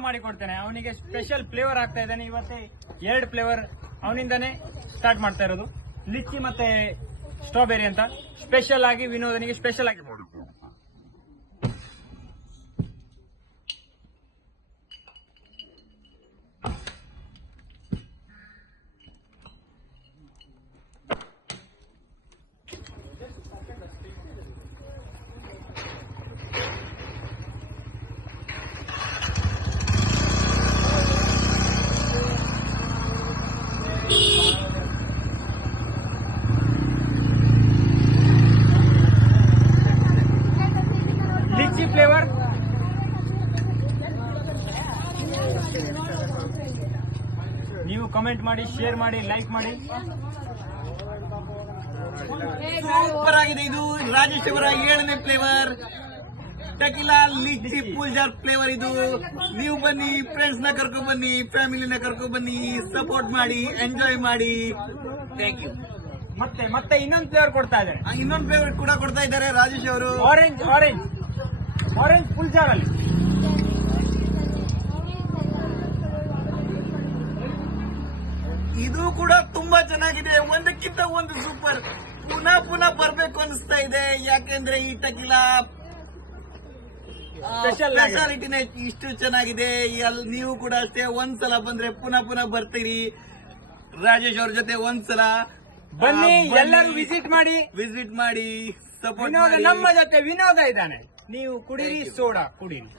ಮಾಡಿ ಕೊಡ್ತೇನೆ ಅವನಿಗೆ ಸ್ಪೆಷಲ್ ಫ್ಲೇವರ್ ಆಗ್ತಾ ಇದ್ದಾನೆ. ಇವತ್ತೇ ಎರಡು ಫ್ಲೇವರ್ ಅವನಿಂದಾನೇ ಸ್ಟಾರ್ಟ್ ಮಾಡ್ತಾ ಇರೋದು. ಲಿಚ್ಚಿ ಮತ್ತೆ ಸ್ಟ್ರಾಬೆರಿ ಅಂತ. ಸ್ಪೆಷಲ್ ಆಗಿ ವಿನೋದನಿಗೆ ಸ್ಪೆಷಲ್ ಆಗಿ ಲಿಚ್ಚಿ ಫ್ಲೇವರ್ ನೀವು ಕಮೆಂಟ್ ಮಾಡಿ ಶೇರ್ ಮಾಡಿ ಲೈಕ್ ಮಾಡಿ. ಸೂಪರ್ ಆಗಿದೆ ಇದು. ರಾಜೇಶ್ ಅವರ ಏಳನೇ ಫ್ಲೇವರ್ ಟಕಿಲಾ ಲಿಚ್ಚಿ ಪೂಜಾರ್ ಫ್ಲೇವರ್ ಇದು. ನೀವು ಬನ್ನಿ ಫ್ರೆಂಡ್ಸ್ನ ಕರ್ಕೊ ಬನ್ನಿ ಫ್ಯಾಮಿಲಿನ ಕರ್ಕೊ ಬನ್ನಿ ಸಪೋರ್ಟ್ ಮಾಡಿ ಎಂಜಾಯ್ ಮಾಡಿ. ಥ್ಯಾಂಕ್ ಯು ಮತ್ತೆ ಮತ್ತೆ ಇನ್ನೊಂದು ಫ್ಲೇವರ್ ಕೊಡ್ತಾ ಇದ್ದಾರೆ. ಇನ್ನೊಂದು ಫ್ಲೇವರ್ ಕೂಡ ಕೊಡ್ತಾ ಇದ್ದಾರೆ ರಾಜೇಶ್ ಅವರು. Orange orange orange full jar ಅಲ್ಲಿ. ಇದು ಕೂಡ ತುಂಬಾ ಚೆನ್ನಾಗಿದೆ. ಒಂದಕ್ಕಿಂತ ಒಂದು ಸೂಪರ್ ಪುನಃ ಪುನಃ ಬರ್ಬೇಕು ಅನಿಸ್ತಾ ಇದೆ. ಯಾಕೆಂದ್ರೆ ಈ ಟಕಿಲಾ ಸ್ಪೆಷಾಲಿಟಿನ ಇಷ್ಟು ಚೆನ್ನಾಗಿದೆ. ನೀವು ಕೂಡ ಅಷ್ಟೇ ಒಂದ್ಸಲ ಬಂದ್ರೆ ಪುನಃ ಪುನಃ ಬರ್ತೀರಿ. ರಾಜೇಶ್ ಅವ್ರ ಜೊತೆ ಒಂದ್ಸಲ. ಬನ್ನಿ ಎಲ್ಲರೂ ವಿಸಿಟ್ ಮಾಡಿ. ವಿಸಿಟ್ ಮಾಡಿ ಸಪೋರ್ಟ್ ನಮ್ಮ ಜೊತೆ ವಿನೋದ ಇದ್ದಾನೆ. ನೀವು ಕುಡೀರಿ ಸೋಡಾ ಕುಡೀರಿ.